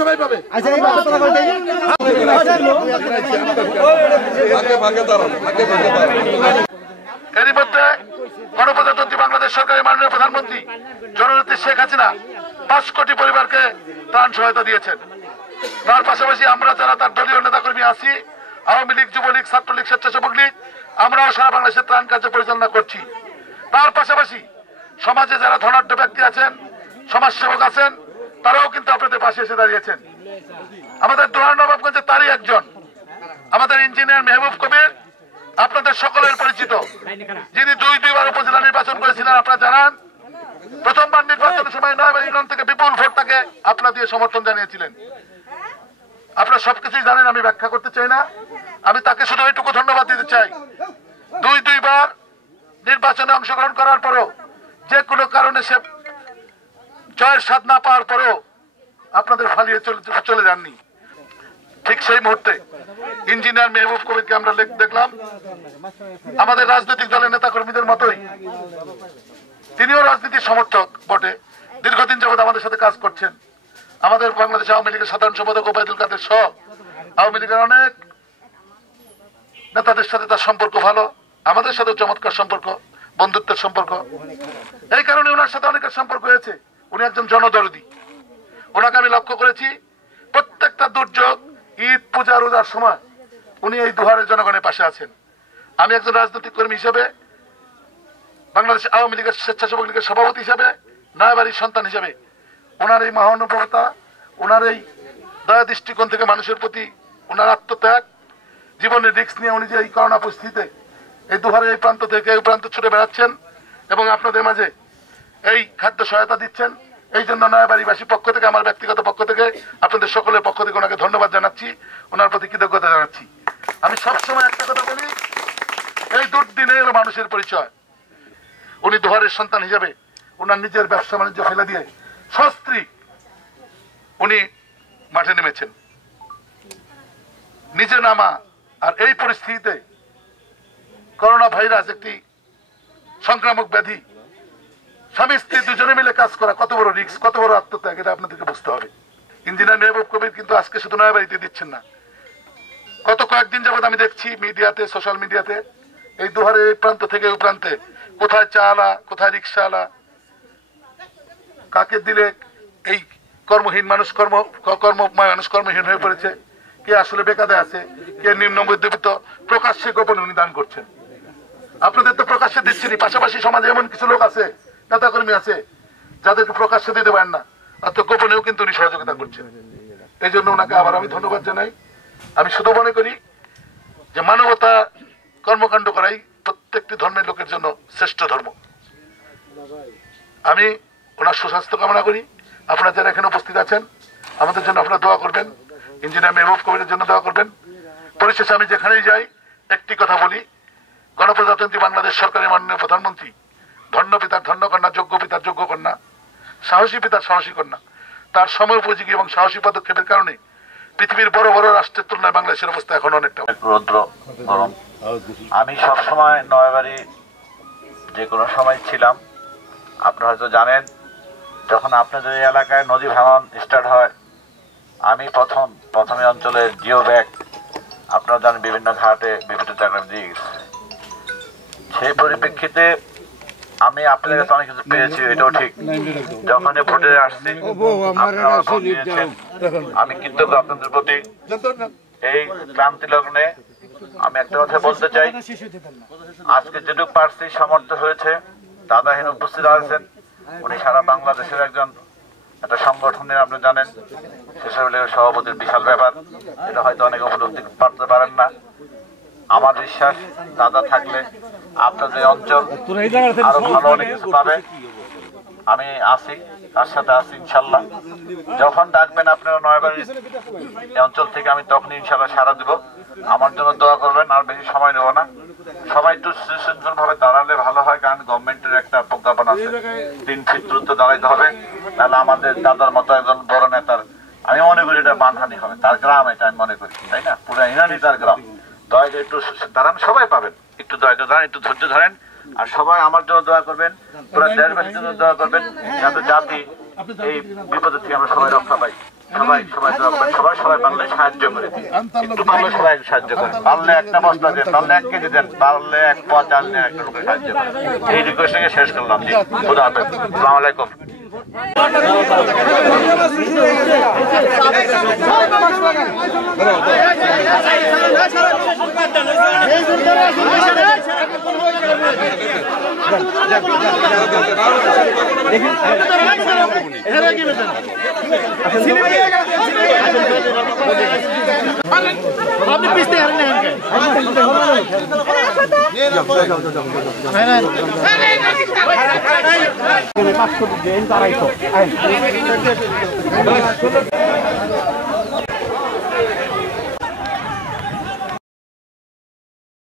সবাই পাবে এরই মধ্যে গণপ্রজাতন্ত্রী বাংলাদেশ সরকারের মাননীয় প্রধানমন্ত্রী জননেত্রী শেখ হাসিনা 5 কোটি পরিবারকে ত্রাণ সহায়তা দিয়েছেন। তার পাশাপাশি আমরা যারা তার দলীয় নেতাকর্মী আছি, আওয়ামী লীগ, যুবলীগ, ছাত্রলীগ, স্বেচ্ছাসেবক লীগ, আমরাও সারা বাংলাদেশের ত্রাণ কার্য পরিচালনা করছি। তার পাশাপাশি সমাজে যারা ধনাঢ্য ব্যক্তি আছেন, সমাজসেবক আছেন, তারাও কিন্তু আপনাদের পাশে এসে দাঁড়িয়েছেন। আমাদের দোহার নবাবগঞ্জে তারই একজন আমাদের ইঞ্জিনিয়ার মেহবুব কবির, আপনাদের সকলের পরিচিত, যিনি 2বার উপজেলা নির্বাচন করেছিলেন। আপনারা জানান, প্রথমবার নির্বাচনের সময় নয়বার ইউনিয়ন থেকে বিপুল ভোট তাকে আপনারা দিয়ে সমর্থন জানিয়েছিলেন। আপনারা সবকিছুই জানেন, আমি ব্যাখ্যা করতে চাই না। আমি তাকে শুধু এইটুকু ধন্যবাদ দিতে চাই, 2বার নির্বাচনে অংশগ্রহণ করার পরেও যে কোনো কারণে সে জয়ের স্বাদ না পাওয়ার পরেও আপনাদের ফালিয়ে চলে যাননি। ঠিক সেই মুহূর্তে ইঞ্জিনিয়ার মেহবুব কবিরকে আমরা দেখলাম আমাদের রাজনৈতিক দলের নেতা কর্মীদের মতোই তিনিও রাজনীতির সমর্থক বটে, দীর্ঘদিন যাবৎ আমাদের সাথে কাজ করছেন। আমাদের বাংলাদেশ আওয়ামী লীগের সাধারণ সম্পাদক ওবায়দুল কাদের সহ আওয়ামী লীগের অনেক নেতাদের সাথে তার সম্পর্ক ভালো, আমাদের সাথে চমৎকার সম্পর্ক, বন্ধুত্বের সম্পর্ক। এই কারণে ওনার সাথে অনেকের সম্পর্ক হয়েছে। উনি একজন জনদরদী। ওনাকে আমি লক্ষ্য করেছি প্রত্যেকটা দুর্যোগ, ঈদ, পূজা, রোজার সময় উনি এই দুহারের জনগণের পাশে আছেন। আমি একজন রাজনৈতিক কর্মী হিসেবে, বাংলাদেশ আওয়ামী লীগের স্বেচ্ছাসেবক লীগের সভাপতি হিসেবে, নয়াবাড়ির সন্তান হিসেবে ওনার এই মহানুভবতা, ওনার এই দয়া দৃষ্টিকোণ থেকে মানুষের প্রতি ওনার আত্মত্যাগ, জীবনের রিস্ক নিয়ে উনি যে এই করোনা পরিস্থিতিতে এই দুহারের এই প্রান্ত থেকে এই প্রান্ত ছুটে বেড়াচ্ছেন এবং আপনাদের মাঝে এই খাদ্য সহায়তা দিচ্ছেন, এই জন্য নয়াবাড়িবাসীর পক্ষ থেকে, আমার ব্যক্তিগত পক্ষ থেকে, আপনাদের সকলের পক্ষ থেকে ওনাকে ধন্যবাদ জানাচ্ছি, ওনার প্রতি কৃতজ্ঞতা জানাচ্ছি। আমি সবসময় একটা কথা বলি, এই দুর্দিনে হলো মানুষের পরিচয়। উনি দুহারের সন্তান হিসেবে ওনার নিজের ব্যবসা বাণিজ্য ফেলে দিয়ে সস্ত্রীক উনি মাঠে নেমেছেন, নিজে নামা। আর এই পরিস্থিতিতে করোনা ভাইরাস একটি সংক্রামক ব্যাধি, স্বামী স্ত্রী দুজনে মিলে কাজ করা কত বড় রিস্ক, কত বড় আত্মত্যাগ, এটা আপনাদেরকে বুঝতে হবে। ইঞ্জিনিয়ার মেহবুব কবির কিন্তু আজকে শুধু নয়াবাড়িতে দিচ্ছেন না, গত কয়েকদিন যাবৎ আমি দেখছি মিডিয়াতে, সোশ্যাল মিডিয়াতে, এই দুহারের এই প্রান্ত থেকে ওই প্রান্তে কোথায় চা আলা, কোথায় রিক্সা আলা, কাকে দিলে এই কর্মহীন মানুষ কর্মময় মানুষ কর্মহীন হয়ে পড়েছে, কে আসলে বেকারে আছে, কে নিম্ন মধ্যবিত্ত, প্রকাশ্যে গোপনে উনি দান করছেন। আপনাদের তো প্রকাশ্যে দিচ্ছেনই, পাশাপাশি সমাজে এমন কিছু লোক আছে, নেতাকর্মী আছে, যাদেরকে প্রকাশ্যে দিতে পারেন না, আর তো গোপনেও কিন্তু উনি সহযোগিতা করছেন। এই জন্য ওনাকে আবার আমি ধন্যবাদ জানাই। আমি শুধু মনে করি যে মানবতা কর্মকাণ্ড করাই প্রত্যেকটি ধর্মের লোকের জন্য শ্রেষ্ঠ ধর্ম। আমি ওনার সুস্বাস্থ্য কামনা করি। আপনারা যারা এখানে উপস্থিত আছেন, আমাদের জন্য আপনারা দোয়া করবেন, ইঞ্জিনিয়ার মেহবুব কবিরের জন্য দোয়া করবেন। পরিশেষে আমি যেখানেই যাই একটি কথা বলি, গণপ্রজাতন্ত্রী বাংলাদেশ সরকারের মাননীয় প্রধানমন্ত্রী ধন্য পিতার ধন্য কন্যা, যোগ্য পিতার যোগ্য কন্যা, সাহসী পিতার সাহসী কন্যা, তার সময় উপযোগী এবং সাহসী পদক্ষেপের কারণে পৃথিবীর বড় বড় রাষ্ট্রের তুলনায় বাংলাদেশের অবস্থা এখন অনেকটা রৌদ্র গরম। আমি সবসময় নয়াবাড়ি যে কোনো সময় ছিলাম। আপনারা হয়তো জানেন, যখন আপনাদের এই এলাকায় নদী ভাঙন স্টার্ট হয়, আমি প্রথমে অঞ্চলে জিও ব্যাগ, আপনারা জানেন, বিভিন্ন ঘাটে বিভিন্ন জায়গায় দিয়ে গেছে। সেই পরিপ্রেক্ষিতে আমি আপনাদের কাছে অনেক কিছু পেয়েছি, এটাও ঠিক। যখন ভোটে আসছি, আপনারা ভোট দিয়েছেন, আমি কৃতজ্ঞ আপনাদের প্রতি। এই ক্লান্তি লগ্নে আমি একটা কথা বলতে চাই, আজকে যেটুকু পারছি সামর্থ্য হয়েছে। দাদা এখানে উপস্থিত আছেন, উনি সারা বাংলাদেশের একটা সংগঠনের, আপনি জানেন, শেষের সভাপতির বিশাল ব্যাপার, এটা হয়তো অনেকে উপলব্ধি করতে পারেন না। আমার বিশ্বাস দাদা থাকলে আপনাদের অঞ্চল আরো ভালো অনেক কিছু পাবে। আমি আছি, তার সাথে আছি ইনশাল্লাহ। যখন ডাকবেন আপনারা নয়াবাড়ির অঞ্চল থেকে, আমি তখন ইনশাল্লাহ সাড়া দিব। আমার জন্য দোয়া করবেন, আর বেশি সময় নেব না। সবাই একটু সুশৃঙ্খল ভাবে দাঁড়ালে ভালো হয়, কারণ গভর্নমেন্টের একটা প্রজ্ঞাপন আছে, 3 ফিট দূরত্ব দাঁড়াইতে হবে। তাহলে আমাদের দাদার মতো একজন বড় নেতার, আমি মনে করি এটা মানহানি হবে। তার গ্রাম এটা আমি মনে করি, তাই না? পুরো ইনানি তার গ্রাম। দয়া একটু দাঁড়ান, সবাই পাবেন। একটু দয়া দাঁড়ান, একটু ধৈর্য ধরেন। আর সবাই আমার জন্য দোয়া করবেন, পুরো দেশবাসীর জন্য দোয়া করবেন, যাতে জাতি এই বিপদের থেকে আমরা সবাই রক্ষা পাই। সবাই দোয়া করবেন, সবাই পারলে সাহায্য করে, একটু পারলে সবাই সাহায্য করেন, পারলে একটা বস্তা দেন, পারলে 1 কেজি দেন, পারলে 1 পোয়া চাল দেন, একটা লোকের সাহায্য করেন। এই রিকোয়েস্ট থেকে শেষ করলাম। জি, খোদা হাফেজ, আসসালামু আলাইকুম। আপনি পিছতে হারেন না